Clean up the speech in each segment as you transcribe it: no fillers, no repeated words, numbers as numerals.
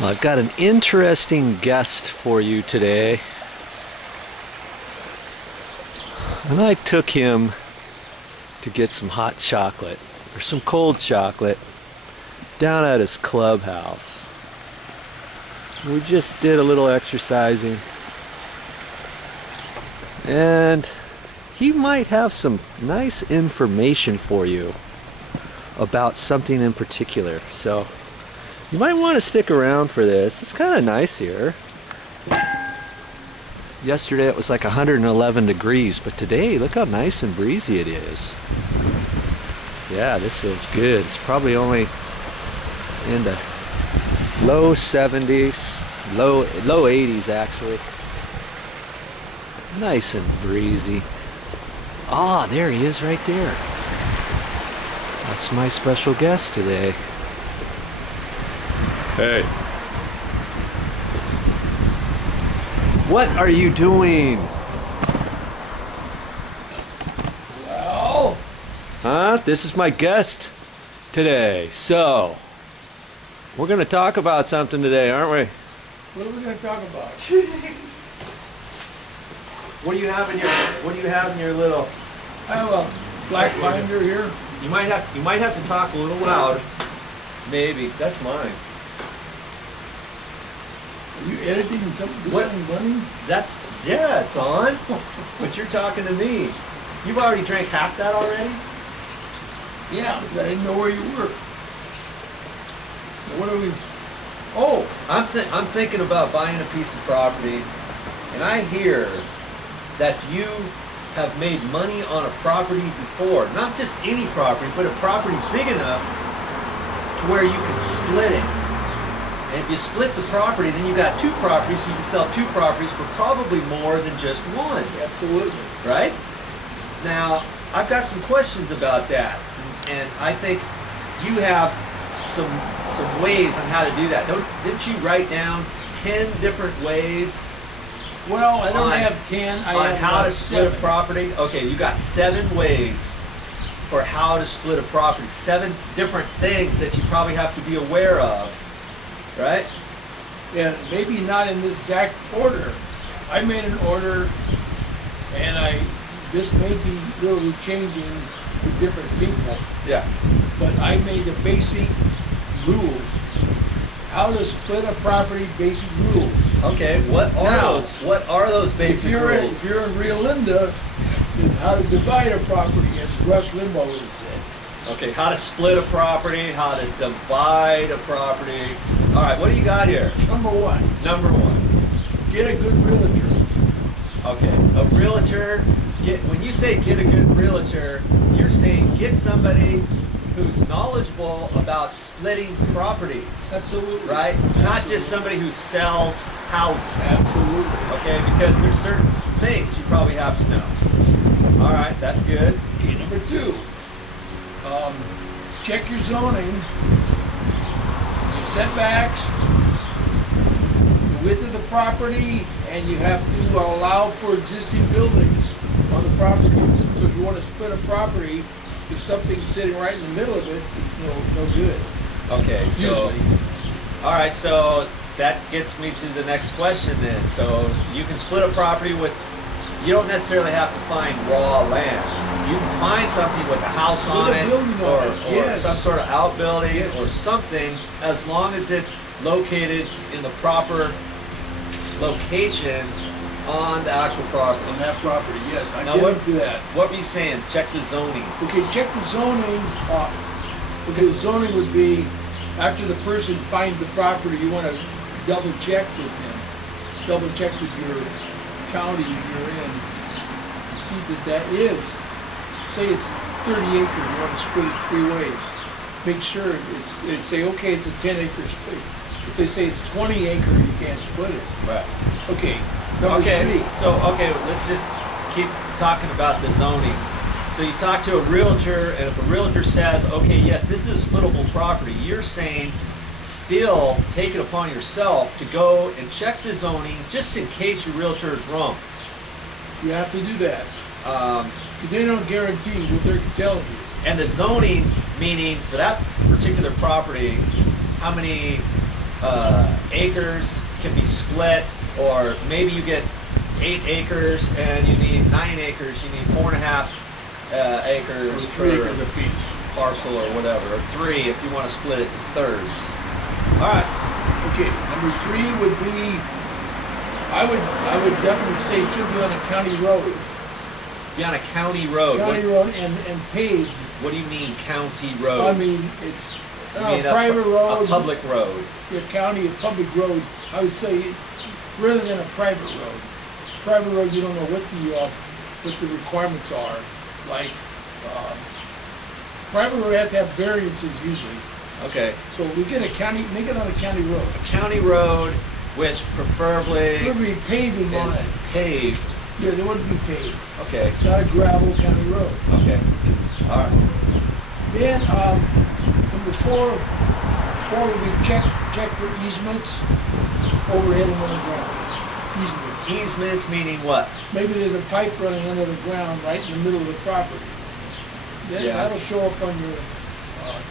Well, I've got an interesting guest for you today. And I took him to get some hot chocolate, or some cold chocolate, down at his clubhouse. We just did a little exercising. And he might have some nice information for you about something in particular. So you might want to stick around for this. It's kind of nice here. Yesterday it was like 111 degrees, but today look how nice and breezy it is. Yeah, this feels good. It's probably only in the low 70s, low 80s actually. Nice and breezy. Ah, there he is right there. That's my special guest today. Hey. What are you doing? Well? Huh? This is my guest today. So, we're going to talk about something today, aren't we? What are we going to talk about? What do you have in your little? I have a black binder here. You might have to talk a little loud. Maybe. That's mine. Are you editing something? What? This thing running? Yeah, it's on. But you're talking to me. You've already drank half that already? Yeah, but I didn't know where you were. What are we? Oh, I'm thinking about buying a piece of property, and I hear that you have made money on a property before. Not just any property, but a property big enough to where you can split it. And if you split the property, then you got two properties. You can sell two properties for probably more than just one. absolutely. Right? Now, I've got some questions about that, and I think you have some ways on how to do that. Didn't you write down 10 different ways? Well, I don't have 10. I on have how to split 7. a property? Okay, you got 7 ways for how to split a property. 7 different things that you probably have to be aware of, right? Yeah, maybe not in this exact order. I made an order, and this may be literally changing for different people. Yeah. But I made the basic rules. How to split a property, basic rules. Okay, what are those basic rules? If you're in Rio Linda, it's how to divide a property, as Rush Limbaugh would have said. Okay, how to split a property, how to divide a property. All right, what do you got here? Number 1. Number 1. Get a good realtor. Okay, a realtor. When you say get a good realtor, you're saying get somebody who's knowledgeable about splitting properties. Absolutely. Right? Absolutely. Not just somebody who sells houses. Absolutely. Okay, because there's certain things you probably have to know. All right, that's good. Okay, number 2. Check your zoning, your setbacks, the width of the property, and you have to allow for existing buildings on the property. So if you want to split a property, if something's sitting right in the middle of it, it's no good. Okay, so, Usually. all right, so that gets me to the next question then. So you can split a property with, you don't necessarily have to find raw land. You can find something with a house on it, or some sort of outbuilding, or something, as long as it's located in the proper location on the actual property. On that property, yes. I Now get into that. What were you saying? Check the zoning. Okay, check the zoning. Okay, the zoning would be, after the person finds the property, you want to double check with him. Double check with your county you're in. See that is, say it's 30 acres, you want to split it 3 ways. Make sure they say, okay, it's a 10-acre split. If they say it's 20 acre, you can't split it. Right. Okay, number 3. So, let's just keep talking about the zoning. So you talk to a realtor, and if a realtor says, okay, yes, this is a splittable property, you're saying still take it upon yourself to go and check the zoning just in case your realtor is wrong. You have to do that. They don't guarantee what they're telling you. And the zoning, meaning for that particular property, how many acres can be split, or maybe you get 8 acres and you need 9 acres, you need 4.5 acres Or 3 per acres apiece. parcel or whatever, or 3 if you want to split it in thirds. All right. Okay, number 3 would be, I would definitely say it should be on a county road. Be on a county road. County road and paved. What do you mean county road? I mean, it's You a mean private road. A public road. Your county, a public road, I would say, rather than a private road. Private road, you don't know what the requirements are. Like, private road have to have variances usually. Okay. So we get a county, make it on a county road. A county road, which preferably There would be paving on is it. paved. Yeah, there would be paved. Okay. Not a gravel county road. Okay. All right. Then, number 4 would be check for easements, overhead and underground. Easements. Easements meaning what? Maybe there's a pipe running under the ground right in the middle of the property. Yeah. That'll show up on your,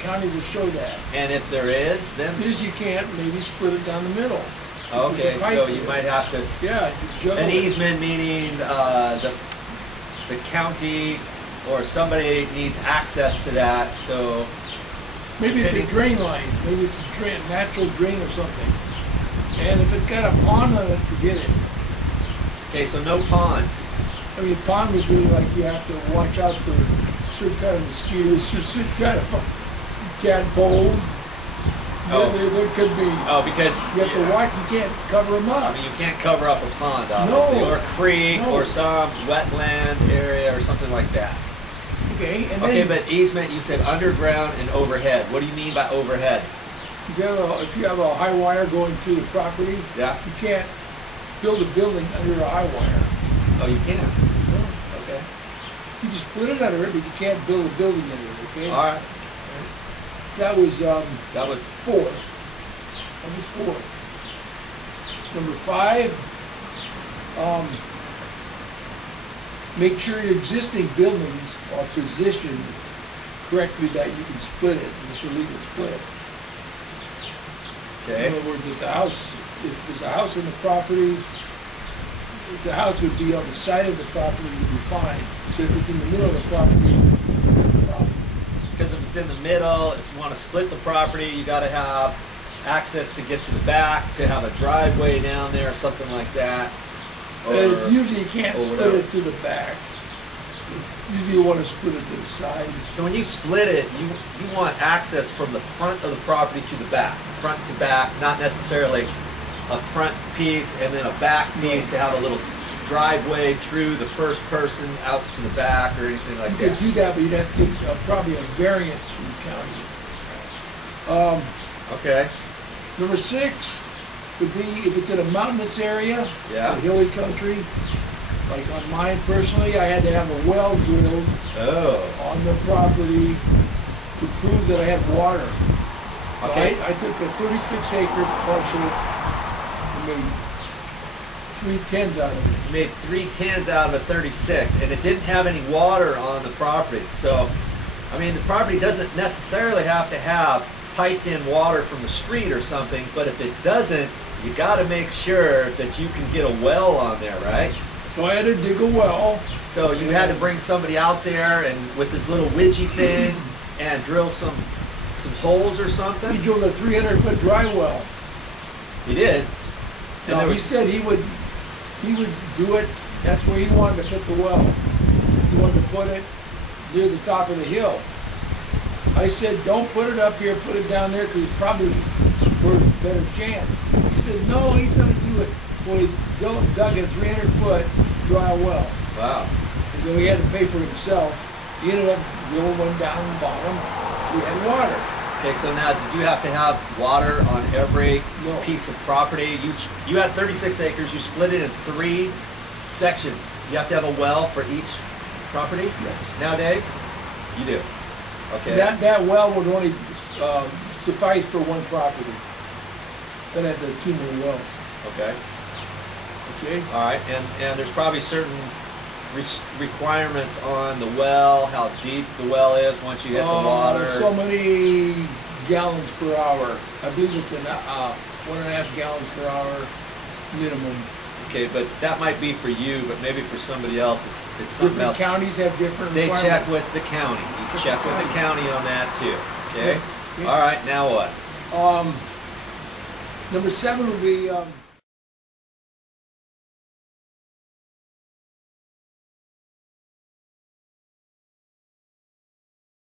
county will show that. And if there is, then Because you can't maybe split it down the middle. If okay. there's a pipe So you there. might have to. Yeah, you juggle An it. easement meaning the county or somebody needs access to that. So Maybe it's a drain line, maybe it's a drain, natural drain or something. And if it's got a pond on it, forget it. okay. So no ponds. I mean, a pond would be like you have to watch out for certain kind of mosquitoes, or certain kind of tadpoles. Oh. There could be, Oh, because you have to watch, you can't cover them I up. mean, you can't cover up a pond, obviously, No. or a creek, No. or some wetland area, or something like that. Okay, and Okay, then but easement, you said underground and overhead. What do you mean by overhead? if you have a high wire going through the property, Yeah. you can't build a building under a high wire. Oh, you can. No. Okay. You can split it under it, but you can't build a building under it, okay? All right. That was, That was 4. That was 4. Number 5, make sure your existing buildings are positioned correctly that you can split it, and it's a legal split. okay. In other words, if there's a house in the property, the house would be on the side of the property, you'd be fine. But if it's in the middle of the property, no problem. Because if it's in the middle, if you want to split the property, you got to have access to get to the back, to have a driveway down there, or something like that. It's usually you can't or split whatever. it to the back. Usually you want to split it to the side. So when you split it, you want access from the front of the property to the back, front to back, not necessarily a front piece and then a back piece to have a little driveway through the first person out to the back or anything like You that. could do that, but you'd have to get probably a variance from the county. Okay. Number 6 would be if it's in a mountainous area, Yeah. a hilly country. Like on mine personally, I had to have a well drilled Oh. on the property to prove that I had water. Okay. I took a 36-acre parcel and made 3 tens out of it. You made 3 tens out of a 36, and it didn't have any water on the property. So, I mean, the property doesn't necessarily have to have piped in water from the street or something, but if it doesn't, you got to make sure that you can get a well on there, right? So I had to dig a well. So you had to bring somebody out there and with this little widgy thing and drill some holes or He something. drilled a 300-foot dry well. You did. And Now, there he was, said he would do it, that's where he wanted to put the well. He wanted to put it near the top of the hill. I said, don't put it up here, put it down there, because it's probably for a better chance. He said, no, he's gonna do it. Well, he dug a 300-foot dry well. wow. And then he had to pay for it himself. He ended up drilling one down the bottom. We had water. Okay, so now did you have to have water on every No. piece of property? You had 36 acres, you split it in 3 sections. You have to have a well for each property? Yes. Nowadays? You do. Okay. That well would only suffice for one property. Then I had the 2 more wells. Okay. Okay? All right, and there's probably certain requirements on the well, how deep the well is once you hit the water. So many gallons per hour. I believe it's 1.5 gallons per hour minimum. Okay, but that might be for you, but maybe for somebody else, it's something Different else. counties have different They requirements. check with the county. You check with the county on that too. Okay? Yeah. All right, now what? Number 7 would be